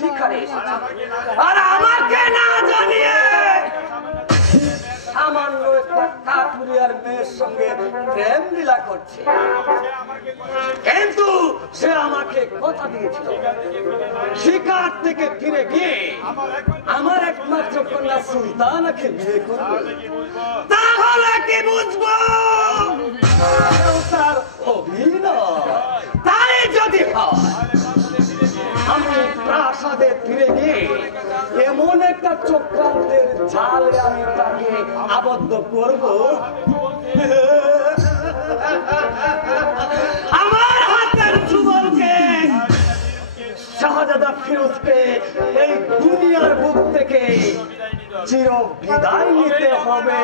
শিকারে এসেছে আর আমাকে না জানিয়ে সামান্য একটা কাঠুরিয়ার মেয়ের সঙ্গে প্রেম লীলা করছে। কিন্তু সে আমাকে কথা দিয়েছিল শিকার থেকে ফিরে গিয়ে আমার একমাত্র কন্যা সুলতানাকে বিয়ে করবে। তাহলে কি বুঝবো তার অভিনয়? তাই যদি হয় আমি প্রাসাদে ফিরে গিয়ে এমন একটা চক্রান্তের জালে আমি তাকে আবদ্ধ করব, আমার হাতের যুবলকে শাহজাদা ফিরোজকে এই দুনিয়ার বুক থেকে চির বিদায় নিতে হবে।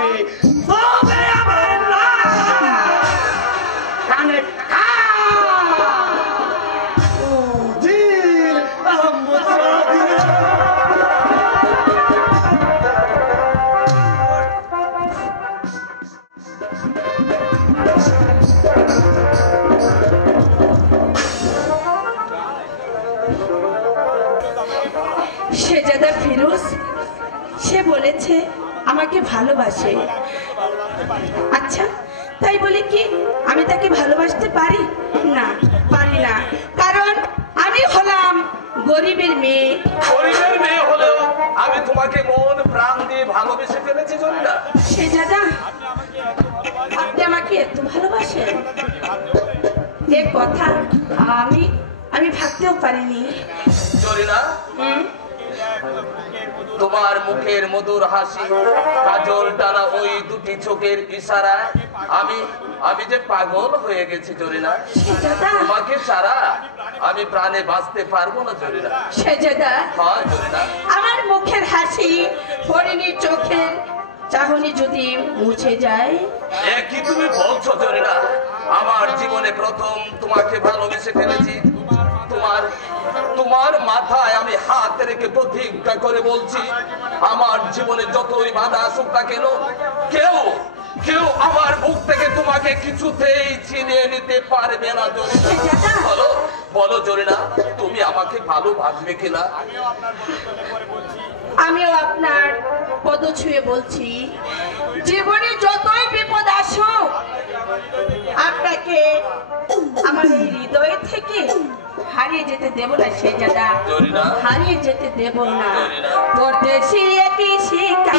তবে আমার না কানে শাহজাদা ফিরোজ সে বলেছে আমাকে ভালোবাসে। আচ্ছা তাই বলে কি আমি তাকে ভালোবাসতে পারি? না, পারি না, কারণ আমি হলাম গরিবের মেয়ে। গরিবের মেয়ে হলেও আমি তোমাকে মন প্রাণ দিয়ে ভালোবেসে ফেলেছি জরিনা। শাহজাদা আপনি আমাকে এত ভালোবাসেন এ কথা আমি ভাবতেও পারিনি জরিনা। তোমার মুখের মধুর হাসি, কাজল টানা ওই দুটি চোখের ইশারায় আমি যে পাগল হয়ে গেছি জরিনা। তোমাকে ছাড়া আমি প্রাণে বাঁচতে পারবো না জরিনা। শাহজাদা হ্যাঁ জরিনা, আমার মুখের হাসি হরিণীর চোখের চাহনি যদি মুছে যায়। কি তুমি বলছো জরিনা? আমার জীবনে প্রথম তোমাকে ভালোবেসে ফেলেছি। তোমার মাথায় আমি হাত রেখে প্রতিজ্ঞা করে বলছি আমার জীবনে যতই বাধা আসুক না কেন কেউ আমার বুক থেকে তোমাকে কিছুতেই ছিনিয়ে নিতে পারবে না জরিনা। বলো জরিনা, তুমি আমাকে ভালোবাসবে কিনা? আমিও আপনার পদ ছুঁয়ে বলছি জীবনে যতই বিপদ আসুক আপনাকে আমার এই হৃদয় থেকে হারিয়ে যেতে দেব না শাহজাদা, হারিয়ে যেতে দেব না। পরদেশি একই শিকার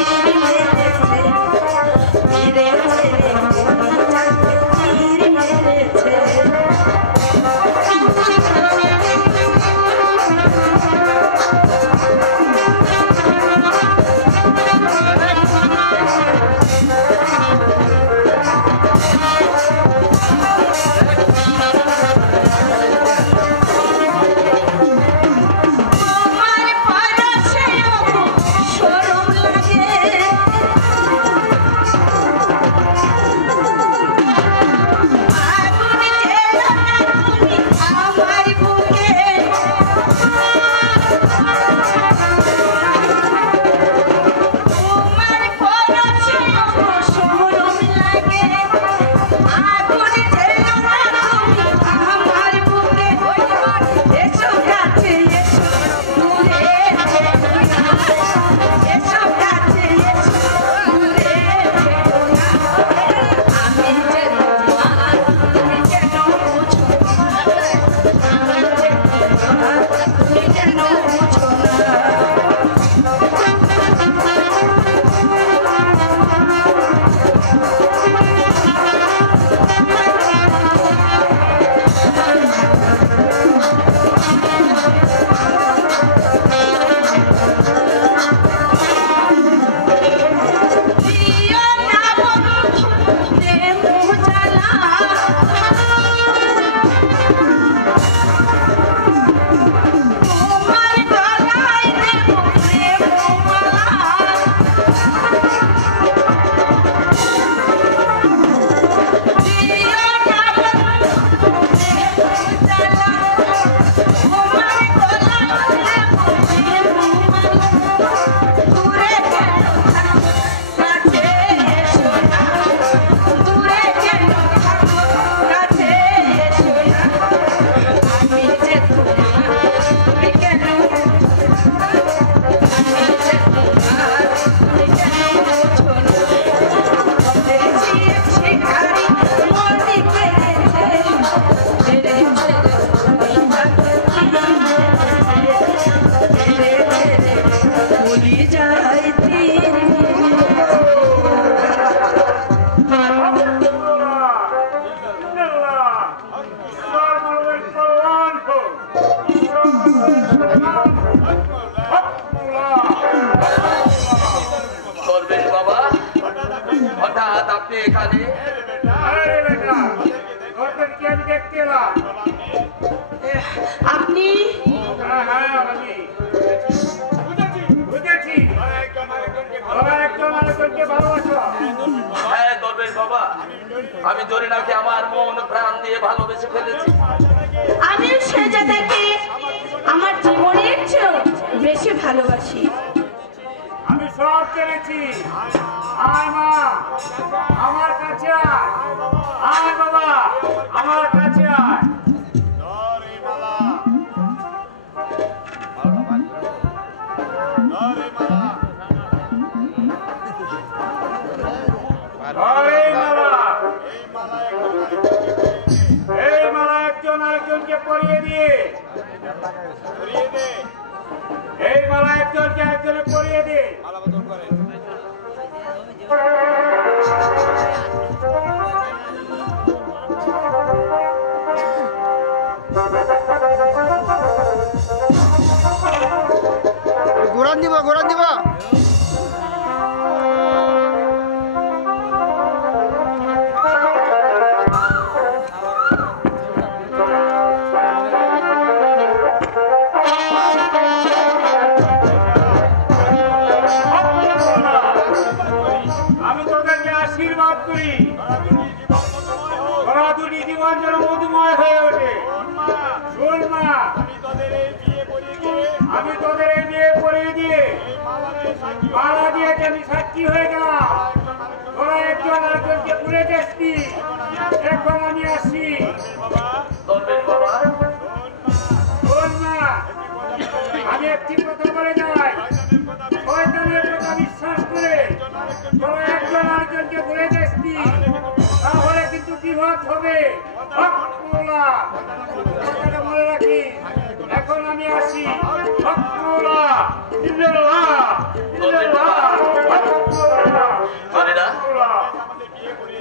আরেকজনকে ভালোবাসো। হ্যাঁ দরবেশ বাবা, আমি জরিনাকে আমার মন প্রাণ দিয়ে ভালোবেসে ফেলেছি। আমি শেহজাদাকে আমার জীবনের চেয়েও বেশি ভালোবাসি। আমি সব জেনেছি। আয় মা, আমার কাছে আয়। আয় বাবা, আমার কাছে আয়। এই মালা একজন আরেকজনকে পরিয়ে দিয়ে, এই মালা একজনকে একজনে পরিয়ে দিয়ে। ঘোরান দিব ঘোরান দিব। আমি তোদেরকে আশীর্বাদ করি, তোরা দুটি জীবন যেন মধুময় হয়ে ওঠে। শোন মা, আমি তোদের এই বিয়ে পরিয়ে দিয়ে মালা দিয়ে আমি সাক্ষী হয়ে গেলাম। তোরা একজন আরেকজনকে ভুলে যাচ্ছি। এখন আমি আসি। দরবেশ বাবা, শোন মা, আমি একটি কথা বলে যাই, শয়তানের কথা বিশ্বাস করে তোরা একজন আরেকজনকে ভুলে যাচ্ছি, তাহলে কিন্তু বিপদ হবে। হক মওলা, কথাটা মনে রাখি। এখন আমি আসি। হক মওলা, ইল্লাল্লাহ, ইল্লাল্লাহ, হক মওলা, জরিনা, মওলা।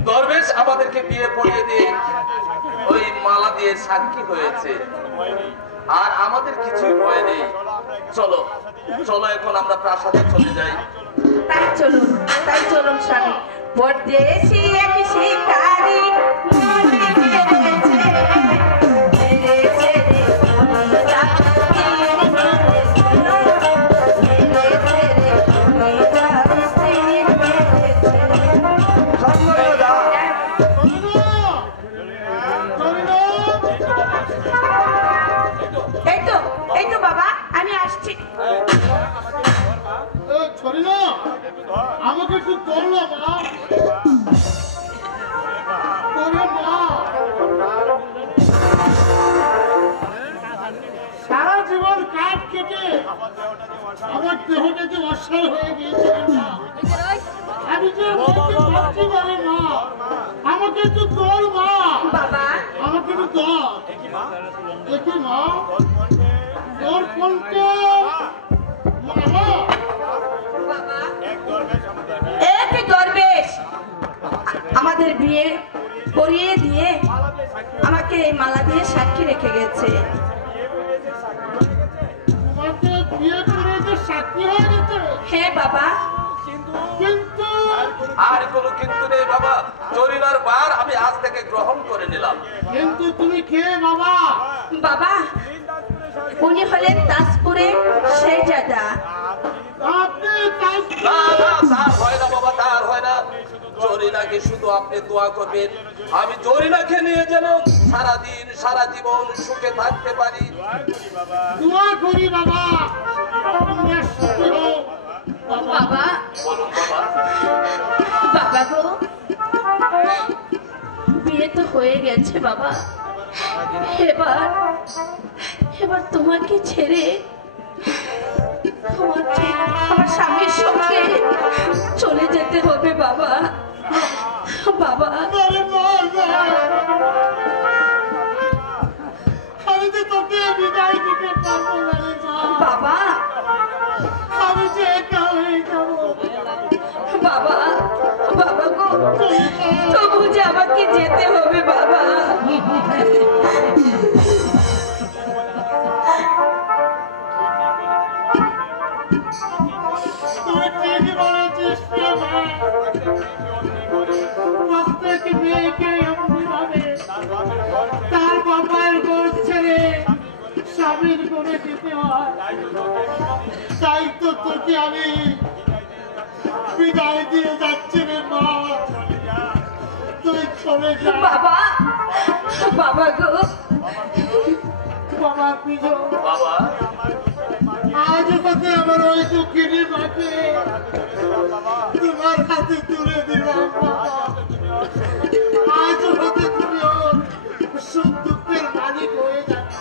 দরবেশ আমাদেরকে বিয়ে পড়িয়ে দিয়ে ওই মালা দিয়ে সাক্ষী হয়েছে, আর আমাদের কিছুই ভয় নেই। চলো চলো, এখন আমরা প্রাসাদে চলে যাই। তাই চলুন স্বামী। পরদেশি এক শিকারী মনে গেছে, মেরেছে রে তুমি যাচ্ছি, মেরেছে রে তুমি যাচ্ছি, এই তো বাবা, আমি আসছি। আমাকে একটু করলো মা। সারা জীবন কাঠ কেটে আমার দেহটা যে অসার হয়ে গিয়েছে মা। আমি যে ভাবতে পারি মা, আমাকে একটু তোর মা। বাবা, আমাকে একটু তোর দেখি মা, তোর ফলটা বাবা। এক দরবেশ আমাদের বিয়ে পরিয়ে দিয়ে আমাকে এই মালা দিয়ে সাক্ষী রেখে গেছে। তোমাকে বিয়ে করে যে সাক্ষী হয়ে গেছে। হ্যাঁ বাবা। কিন্তু আর কোনো কিন্তু নেই বাবা, জরিনার বার আমি আজ থেকে গ্রহণ করে নিলাম। কিন্তু তুমি কে বাবা? বাবা, উনি হলেন তাজপুরে শেহজাদা। আপনি না না, তার হয় না বাবা, তার হয় না। জরিনাকে শুধু আপনি দোয়া করবেন, আমি জরিনাকে নিয়ে যেন সারাদিন সারা জীবন সুখে থাকতে পারি। দোয়া করি বাবা। তোমরা সুখী হও বাবা। বলুন বাবা। বাবা গো, বিয়ে তো হয়ে গেছে বাবা। এবার তোমাকে ছেড়ে আমার স্বামীর সঙ্গে চলে যেতে হবে বাবা। বাবা, আরে মা, আমি তো তোকে বিদায় দিতে পারবো না রে মা। বাবা, আমি যে একা হয়ে যাবো বাবা, বাবা গো, তবু যে আমাকে যেতে হবে বাবা। তুই ঠিকই বলেছিস রে মা। প্রত্যেক মেয়েকে এমনি ভাবে তার বাবার গোড় ছেড়ে স্বামীর গোড়ে যেতে হয়। তাই তো তোকে আমি বিদায় দিয়ে যাচ্ছে রে মা, তুই চলে যা। বাবা, বাবা গো, বাবা পিজো, বাবা আজ হতে আমার ওই দুঃখিনী মাকে তোমার হাতে তুলে দিলাম বাবা। আজ হতে তুমি ওর সুখ দুঃখের মালিক হয়ে যাবে।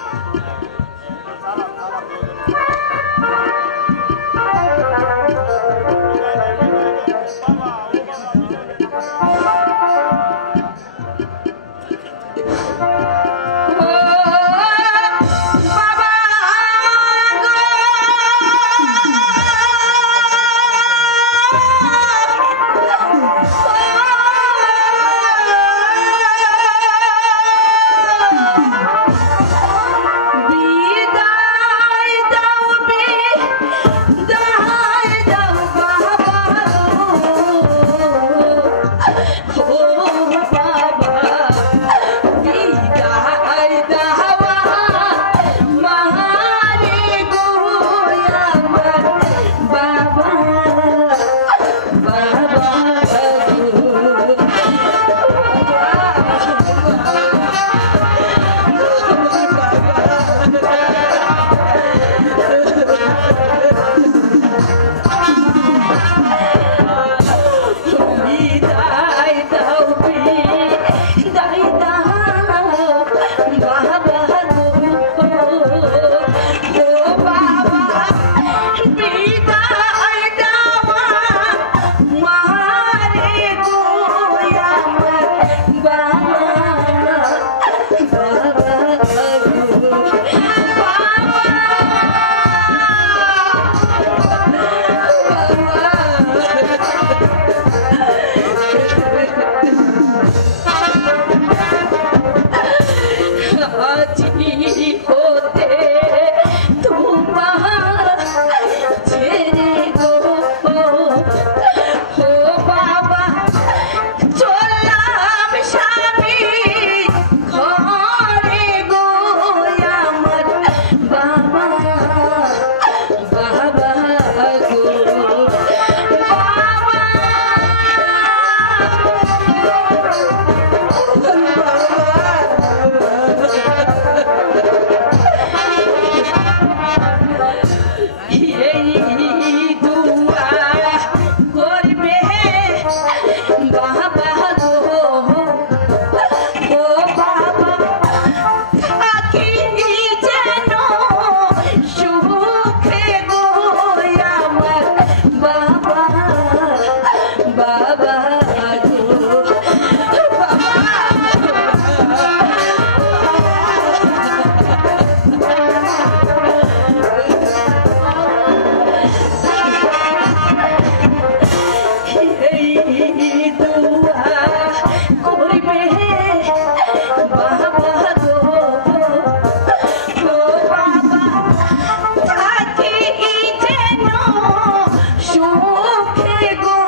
সুখে গো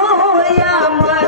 আমার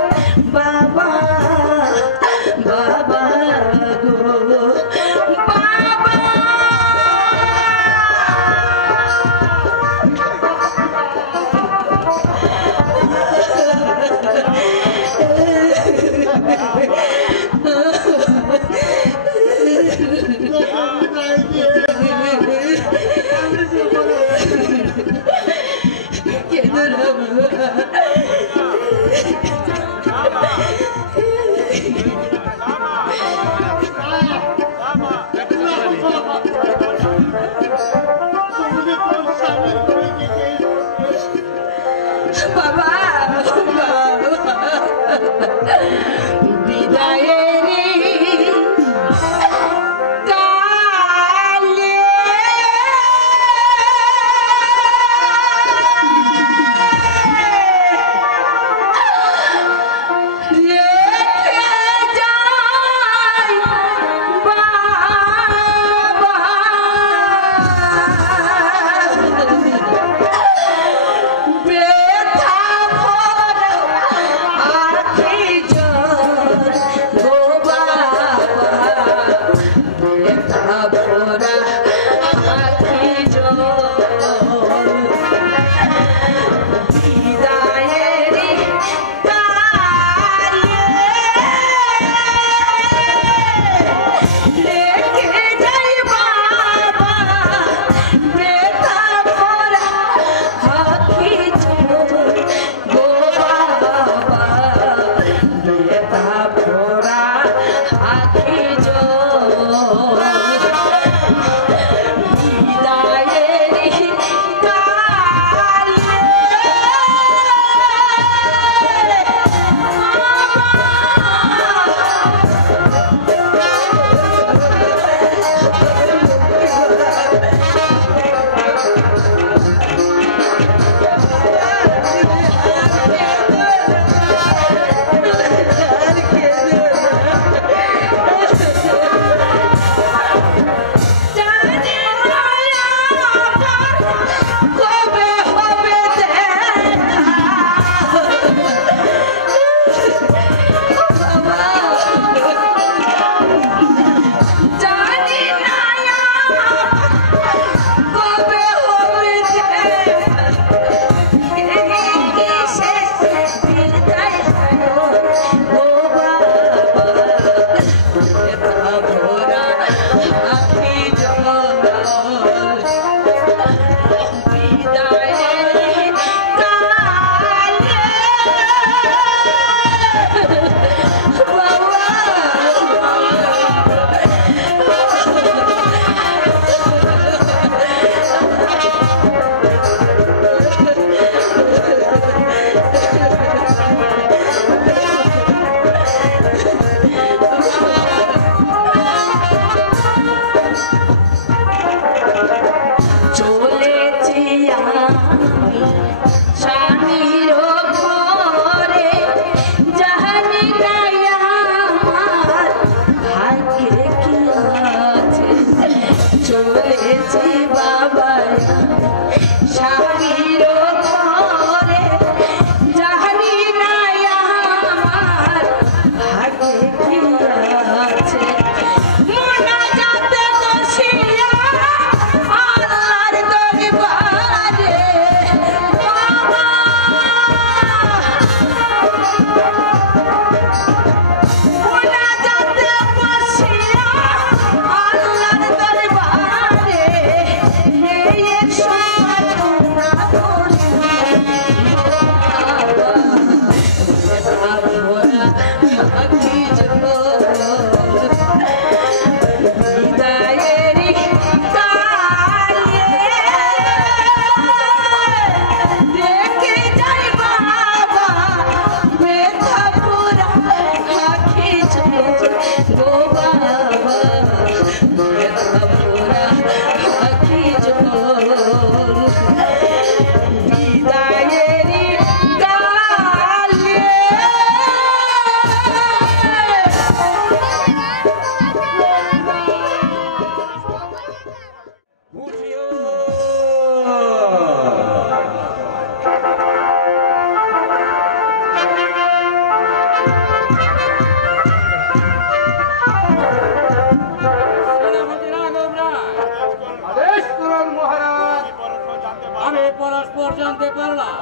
জানতে পারলাম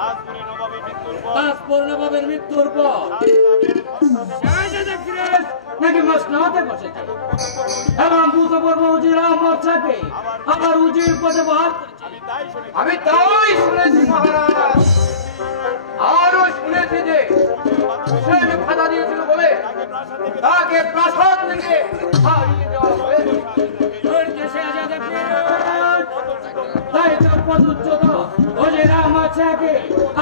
তাজপুর নবাবের মৃত্যুর পর শাহজাদা ফিরোজ নাকি মসনদে বসেছে এবং ভূতপূর্ব উজির আহমদ শাহকে আবার উজির পদে বহাল করেছে। আমি তাই শুনেছি মহারাজ, আরো শুনেছি যে হুসেন ভাতা দিয়েছিল বলে তাকে প্রাসাদ থেকে হারিয়ে দেওয়া হয়েছে। শাহজাদা ফিরোজ তাই তো পদচ্যুত উজির আহমদ শাহকে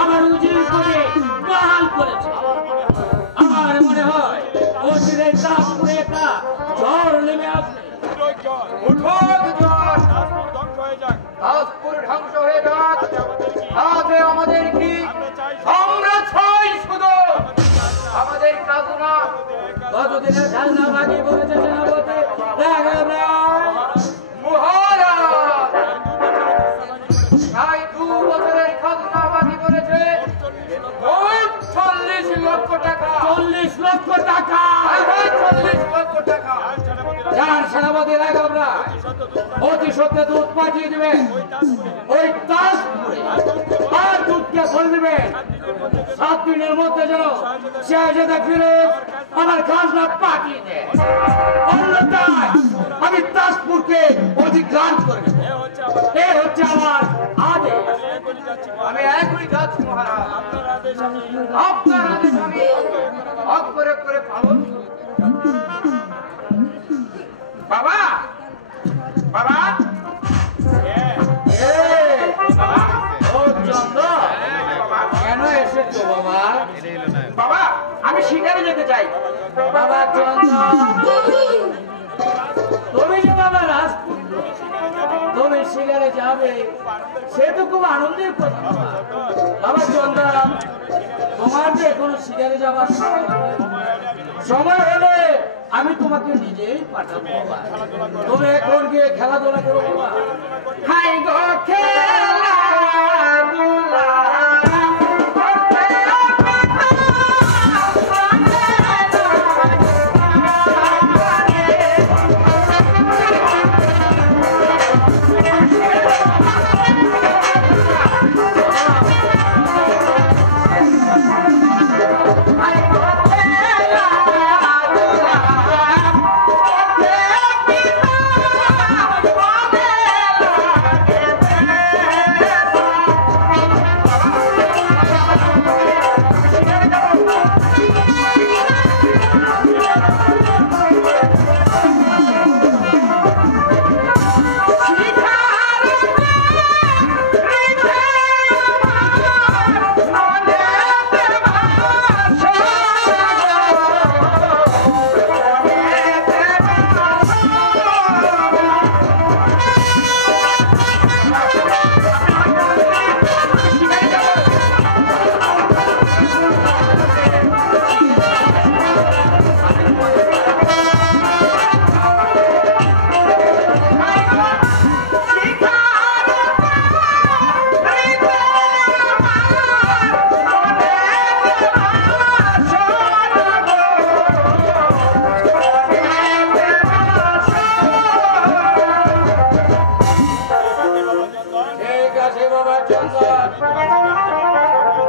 আবার উজির পদে বহাল করেছে। আমার মনে হয় উজিরের তাজপুরে একটা ঝড় নেমে আসবে। উঠোক ঝড়, তাজপুর ধ্বংস হয়ে যাক, তাতে আমাদের কি? আমরা চাই শুধু আমাদের খাজনা। কতদিনের খাজনা বাকি পড়েছে সেনাপতি রাঘব রায়? মহারাজ, প্রায় 2 বছরের খাজনা বাকি পড়েছে, মোট 40 লক্ষ টাকা। 40 লক্ষ টাকা। 40 লক্ষ টাকা। যার সেনাপতি রাঘব রায় অতি সত্ত্বে দুধ পাঠিয়ে দিবেন ওই তাজপুরে, আর দুধকে বলে দিবেন 7 দিনের মধ্যে যেন শাহজাদা ফিরোজ আমার খাজনা পাঠিয়ে দেয়, অন্যথায় আমি তাজপুরকে অধিকার করে নেব। এই হচ্ছে আমার আদেশ। আমি এখনই যাচ্ছি মহারাজ, আপনার আদেশ আমি অক্ষরে করে পালন করব। বাবা, বাবা, কেন এসেছো বাবা? বাবা, আমি শিকারে যেতে চাই। বাবা চন্দন, তুমি যে বাবা রাজপুত্র, তুমি শিকারে যাবে সে তো খুব আনন্দের কথা। বাবা চন্দন, তোমার যে কোনো শিকারে যাবার সময় হলে আমি তোমাকে নিজেই পাঠাবো বাবা। তুমি এখন গিয়ে খেলাধুলা করো বাবা। হাই গো খেলাধুলা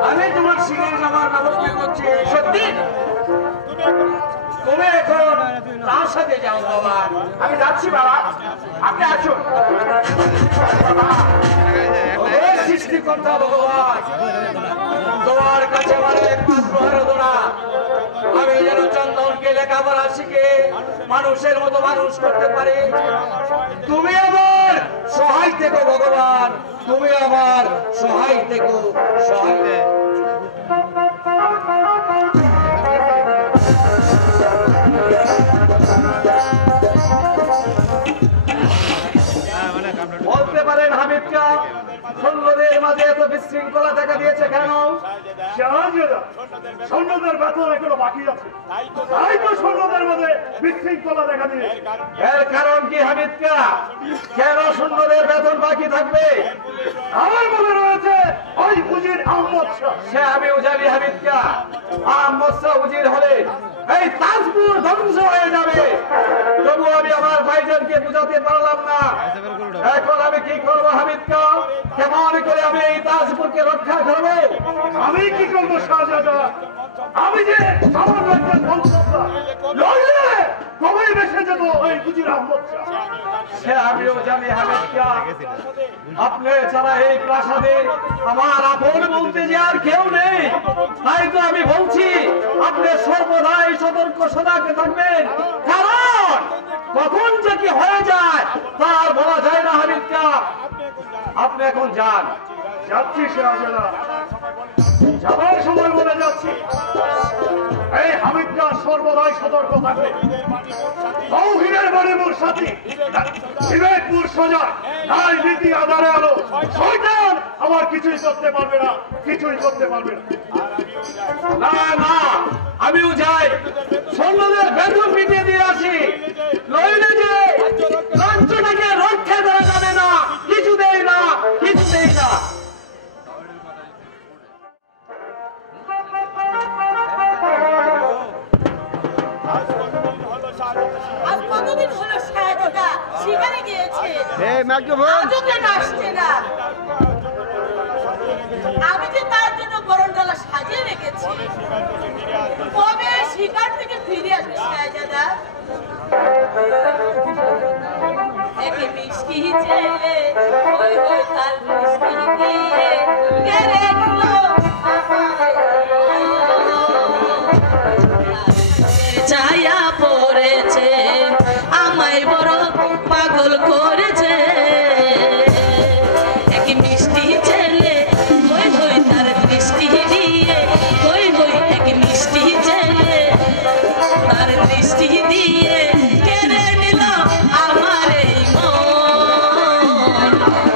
আমি তোমার শিকারে যাবার ব্যবস্থা করছি। সত্যি তুমি এখন তার সাথে যাও বাবা। আমি যাচ্ছি বাবা, আপনি আসুন। সৃষ্টিকর্তা ভগবান, তোমার কাছে আমার একমাত্র আরাধনা, আমি যেন চন্দনকে লেখাপড়া শিখে মানুষের মতো মানুষ করতে পারি। তুমি আমার সহায় থেকো ভগবান, তুমি আমার সহায় থেকো, সহায়। বলতে পারেন হামিদকা, সৈন্যদের মাঝে এত বিশৃঙ্খলা দেখা দিয়েছে কেন? সৈন্যদের বেতন এখনো বাকি আছে, তাই তো সৈন্যদের মধ্যে বিশৃঙ্খলা দেখা দিয়েছে। এর কারণ কি হামিদকা? কেন সৈন্যদের বেতন বাকি থাকবে? আমার মনে রয়েছে ওই উজির আহমদ শাহ। সে আমি উজালি হামিদকা। আহমদ শাহ উজির হলে এই তাজপুর ধ্বংস হয়ে যাবে। তবু আমি আমার ভাইজানকে বুঝাতে পারলাম না। এখন আমি কি করবো হামিদ কা? কেমন করে আমি এই তাজপুরকে রক্ষা করবো? আমি কি করবো শাহজাদা? আমি যে আমার রাজ্যের বংশধর, নইলে কবে বেসে যেত ওই গুজির আহমদ শাহ। সে আমিও জানি হামিদ কা। আপনি ছাড়া এই প্রাসাদে আমার আপন বলতে যে আর কেউ নেই। তাই তো আমি বলছি আপনি সর্বদাই সতর্ক সজাগে থাকবেন, কারণ কখন যে কি হয়ে যায় তার বলা যায় না হামিদ কা। আপনি এখন যান। যাচ্ছি শাহজাদা, যাবার সময় বলে যাচ্ছি, এই হামিদ খান সর্বদাই সতর্ক থাকবে। তৌহিদের বাড়িমুর সাথে বিবেকপুর সোজা নাই নীতি আধারে আলো। শয়তান আমার কিছুই করতে পারবে না, কিছুই করতে পারবে না। না না, আমিও যাই, সৈন্যদের বেতন মিটিয়ে দিয়ে আসি। নইলে যে রাজ্যটাকে রক্ষা করা যাবে না, কিছু দেই না, কিছু দেই না। আজ কতদিন হলো শাহজাদা শিকারে গিয়েছে, আজও কেন আসছে না? আমি যে তার জন্য গরম ডালা সাজিয়ে রেখেছি, কবে শিকার থেকে ফিরে আসবে শাহজাদা? একে মিষ্টি চেয়ে ওই ওই তার মিষ্টি দিয়ে কেড়ে নিল ছায়া পড়েছে, আমায় বড় পাগল করেছে। এক মিষ্টি ছেলে হই হই তার দৃষ্টি দিয়ে, হই হই এক মিষ্টি ছেলে তার দৃষ্টি দিয়ে কেড়ে নিল আমার এই মন।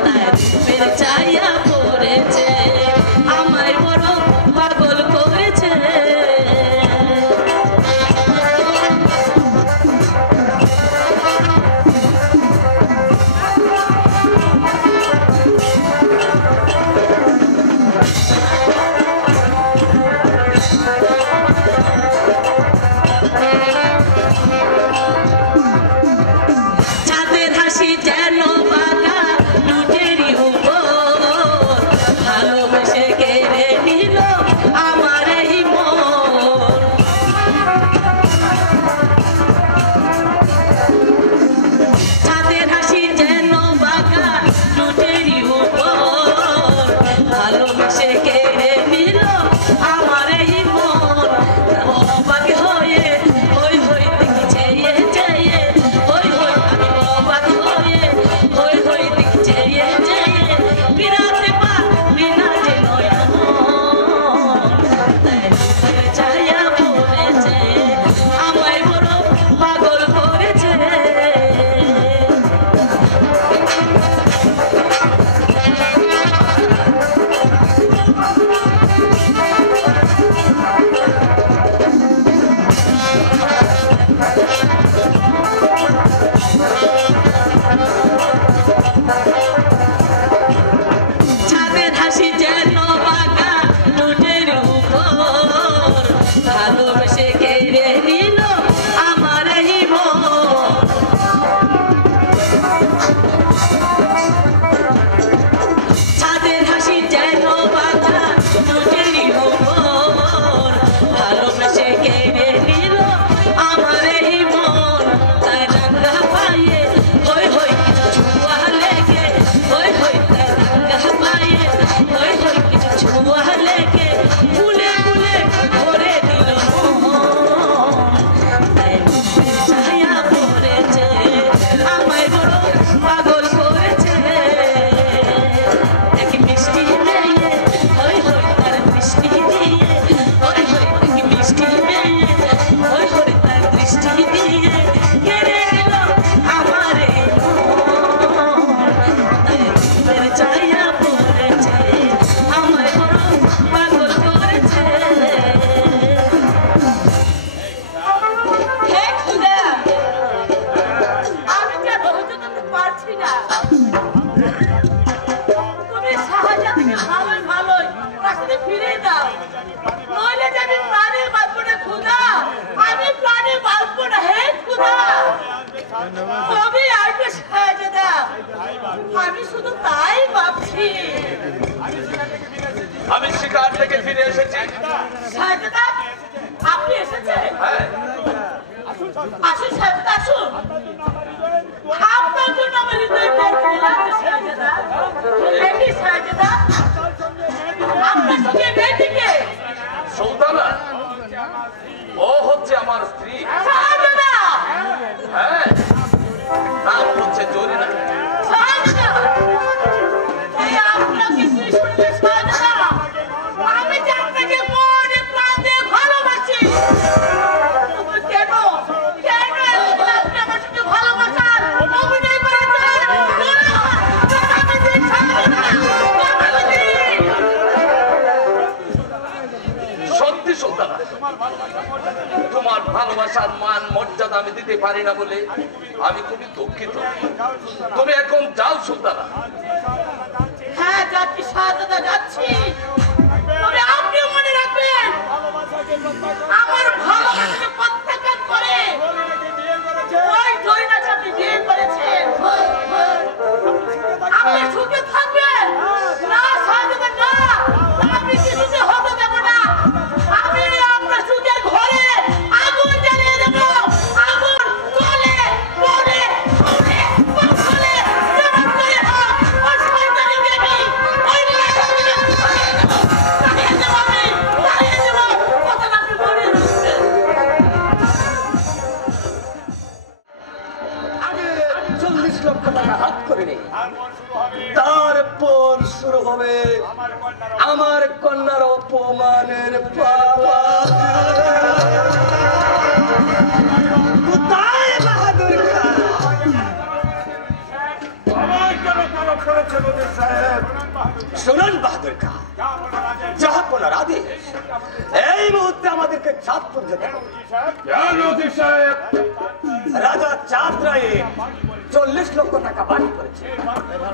তার রূপের ছায়া পড়েছে, আমায় বড় পাগল করেছে। চাঁদের হাসি যেন বাঁকা লুটেরই উপর, ভালোবেসে কেড়ে নিল আমার এই মন। চাঁদের হাসি যেন বাঁকা লুটেরই উপর, ভালোবেসে কেড়ে নিল আমার এই মন। অবাক হয়ে হই হই দেখি চেয়ে চেয়ে, হই হই আমি অবাক হয়ে হই হই দেখি চেয়ে চেয়ে, বিরাতে পারি না যে নয়ন। তার রূপের ছায়া পড়েছে, আমায় বড় পাগল করেছে। চাঁদের হাসি যেন বাঁকা লুটের উপর, ভালোবেসে কেড়ে নিল আমার এই মন। চাঁদের হাসি যেন বাঁকা লুটের উপর, ভালোবেসে কেড়ে নিল আমার এই মন। তার রাঙা পায়ে হই হই কিছু ছোঁয়া লেগে, হই হই তার রাঙা পায়ে হই হই কিছু ছোঁয়া লেগে ফুলে ফুলে ভরে দিল মন। শুধু তাই ভাবছি। আমি শিকার থেকে ফিরে এসেছি। শাহজাদা, আপনি এসেছেন? হ্যাঁ, আসুন শাহজাদা, আসুন। আপনার জন্য আমার হৃদয় প্রাণ ফেলাচ্ছে শাহজাদা। বেটি শাহজাদা, আপনার সঙ্গে বেটিকে। সুলতানা, ও হচ্ছে আমার স্ত্রী। শাহজাদা, হ্যাঁ, নাম হচ্ছে জরিনা। শাহজাদা, এই আপনাকে কি শুনলে শাহজাদা? আমি যে আপনাকে মনে প্রাণ দিয়ে ভালোবাসি। তবে কেন এতদিন আপনি আমার সঙ্গে ভালোবাসার অভিনয় করেছেন? আমি যে শাহজাদা, সত্যি সুলতানা, তোমার ভালোবাসার মান মর্যাদা আমি দিতে পারি না বলে আমি খুবই দুঃখিত। তুমি এখন যাও সুলতানা। হ্যাঁ যাচ্ছি শাহজাদা, যাচ্ছি। তবে আপনিও মনে রাখবেন, আমার ভালোবাসাকে প্রত্যাখ্যান করে ওই জরিনাকে আপনি বিয়ে করেছেন। আপনি সুখে থাকবেন না শাহজাদা, না, আমি কিছুতে হতে দেব না। আমি আপনার সুখের ঘরে আগুন জ্বালিয়ে দেব। আগুন জ্বলে পড়ে পড়ে পড়ে যেমন করে হোক ওই শয়তানি দেবী, ওই লাগামীকে তাড়িয়ে দেব আমি, তাড়িয়ে দেব। কথাটা আপনি মনে রাখবেন। আগে 40 লক্ষ টাকা হাত করে নেই, তারপর শুরু হবে আমার কন্যার অপমানের পালা। কোথায় বাহাদুর খান? শুনুন বাহাদুর খান, জাহাপনার আদেশ এই মুহূর্তে আমাদেরকে চাঁদপুর যেতে হবে। রাজা চাঁদ রায় 40 লক্ষ টাকা বাকি করেছে,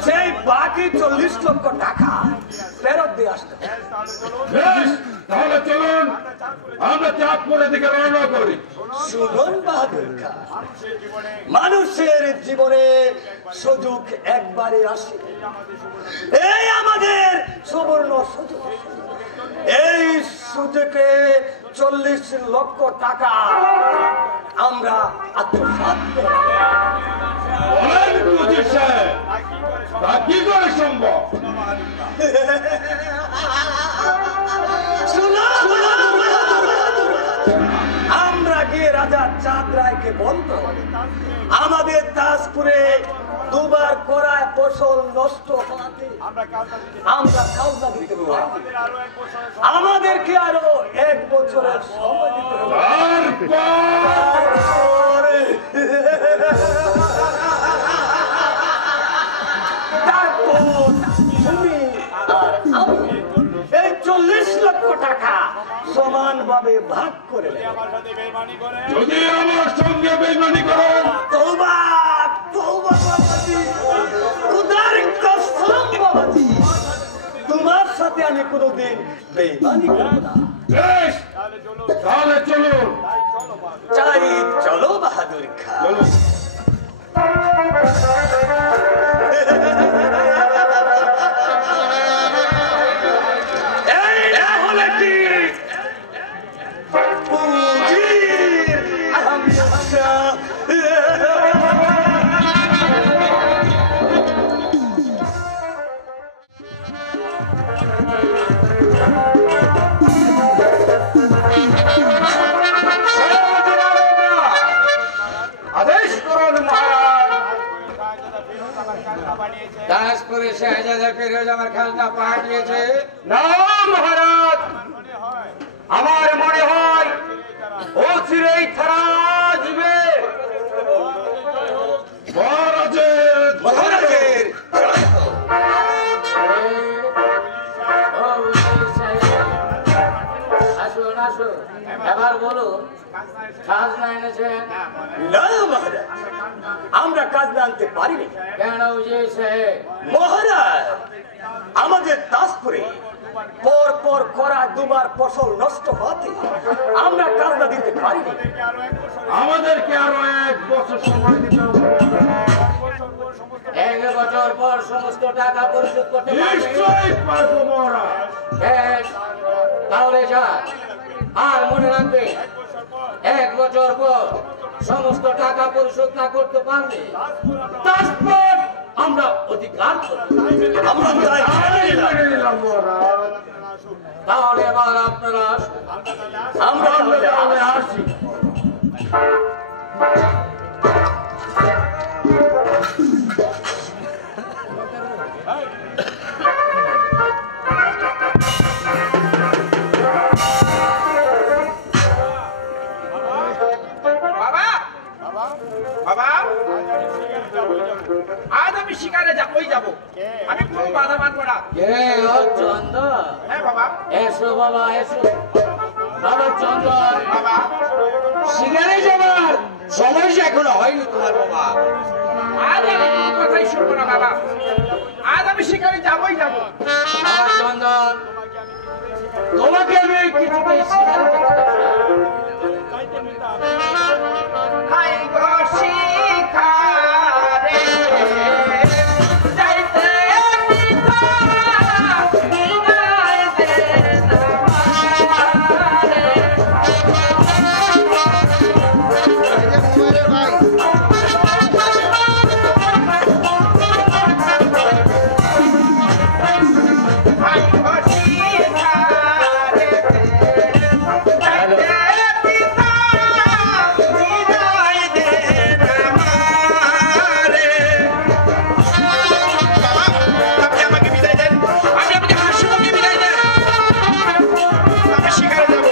সেই বাকি 40 লক্ষ টাকা ফেরত দিয়ে আসতে হবে। তাহলে চলুন আমরা চাঁদপুরের দিকে রওনা করি। শুনুন বাহাদুর খান, মানুষের জীবনে সুযোগ একবারে আসে, এই আমাদের সুবর্ণ সুযোগ। এই সুযোগে 40 লক্ষ টাকা আমরা আত্মসাৎ করব। তা কি করে সম্ভব? আমরা গিয়ে রাজা চাঁদ রায়কে বলবো আমাদের তাজপুরে দুবার করায় ফসল নষ্ট হওয়াতে আমরা খাজনা দিতে পারবো, আমাদেরকে আরো 1 বছরের সময় দিতে হবে। তারপর তুমি আর আমি এই 40 লক্ষ টাকা সমানভাবে ভাগ করে নেব। যদি আমার সঙ্গে বেইমানি করেন, তওবা তওবা বাবাজি, খোদার কসম বাবাজি, তোমার সাথে আমি কোনোদিন বেইমানি করব না। বেশ, তাহলে চলুন। চাই চলো বাহাদুর খান। এই হলো কি উজির আহমদ শাহ। আদেশ করুন মহারাজ। তাজপুরে শাহজাদা ফিরোজ আমার খাজনা পাঠিয়েছে। না মহারাজ, আমার মনে হয় ও চিরেই ছাড়া আসবে। মহারাজের মহারাজের আসুন আসুন, এবার বলুন খাজনা এনেছেন? না মহারাজ, আমরা কাজ আনতে পারিনি। কেন উজির সাহেব? মহারাজ, আমাদের তাজপুরে পর পর করা দুবার ফসল নষ্ট হতে আমরা কাজনা দিতে পারিনি। আমাদেরকে আরো 1 বছর সময় দিতে হবে। 1 বছর পর সমস্ত টাকা পরিশোধ করতে পারবে? নিশ্চয়ই পারবো মহারাজ। বেশ, তাহলে যা। আর মনে রাখবে, 1 বছর পর সমস্ত টাকা পরিশোধ না করতে পারলে তারপর আমরা অধিকার করব। আমরা তাই মেনে নিলাম মহারাজ। তাহলে এবার আপনারা আসুন। আমরা তাহলে আসি। বাবা বাবা আজ আমি শিকারে যাবই যাব, আমি কোনো বাধা মানবো না। কে ও চন্দন? হ্যাঁ বাবা। এসো বাবা, এসো। বাবা চন্দন, বাবা শিকারে যাবার সময় যে এখনো হয়নি তোমার বাবা। আজ আমি কোনো কথাই শুনবো না বাবা, আজ আমি শিকারে যাবই যাব। বাবা চন্দন, তোমাকে আমি কিছুতেই শিকারে যেতে দেব না। হাই গো শিকারে যাইতে পিতা বিদায় দে হাই গো শিকারে যাইতে পিতা বিদায় দে আমারে। বাবা, আপনি আমাকে বিদায় দেন, আপনি আমাকে হাসি মুখে বিদায় দেন, আমি শিকারে যাব।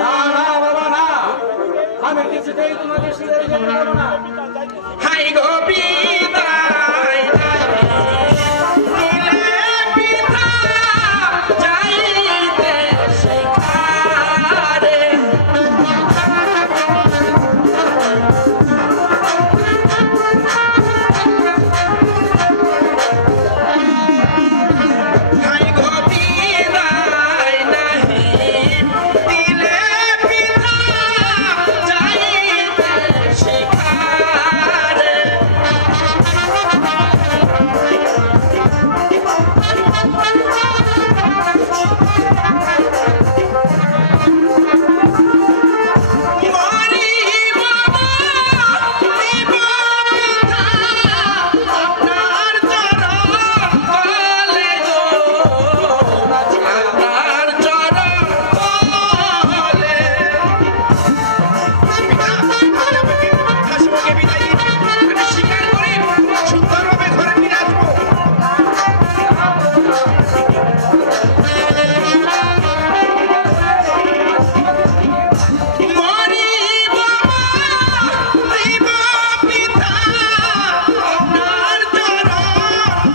না না বাবা না, আমি কিছুতেই তোমাকে শিকারে যেতে দেব না। হাই গো বিদায় দিলে পিতা যাইতে শিকারে। হাই গো বিদায় নাহি দিলে পিতা যাইতে শিকারে। মরিব মরিব পিতা আপনার চরণ তলে গো, আপনার চরণ তলে। পিতা, আজ আমাকে হাসি মুখে বিদায় দিন, আমি স্বীকার করি সুন্দরভাবে ঘরে ফিরে আসবো। মরিব মরিব পিতা আপনার চরণ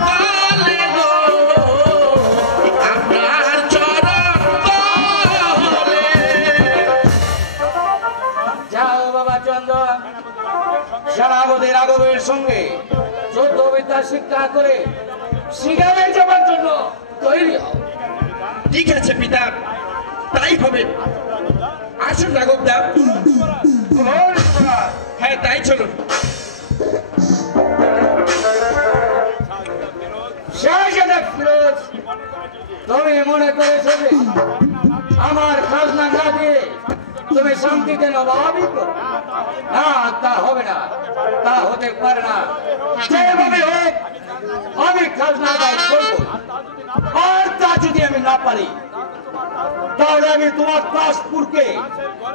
তলে গো, আপনার চরণ তলে। যাও বাবা চন্দন, সেনাপতি রাঘবের সঙ্গে যুদ্ধ বিদ্যা শিক্ষা করে শিকারে যাবার জন্য তৈরি হও। ঠিক আছে পিতা, তাই হবে। আসুন রাঘবদা। হ্যাঁ তাই চলুন। শাহজাদা ফিরোজ, তুমি মনে করেছো যে আমার খাজনা না দিয়ে তুমি শান্তিতে নবাবই করো? না, তা হবে না, তা হতে পারে না। যেভাবে হোক আমি খাজনা আদায় করবো, আর তা যদি আমি না পারি তাহলে আমি তোমার তাজপুরকে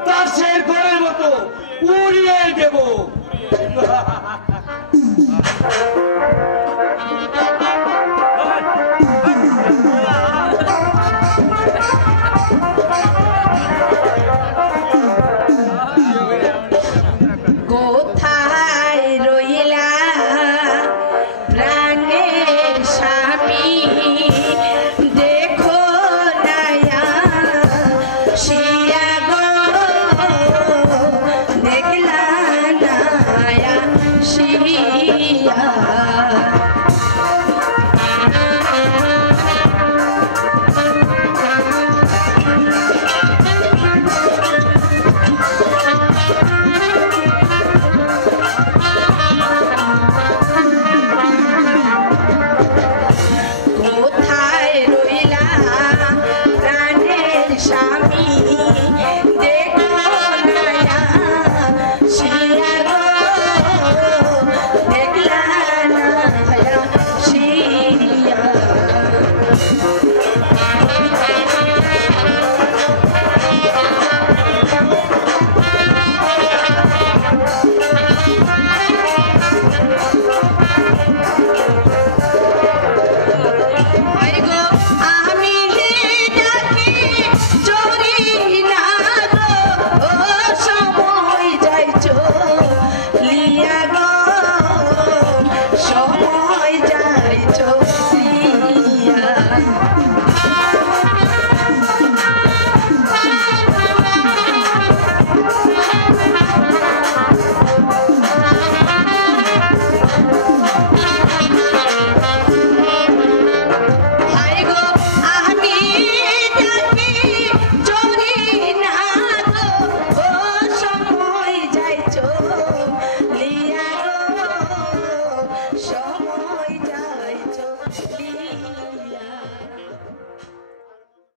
তাসের ঘরের মতো উড়িয়ে দেব।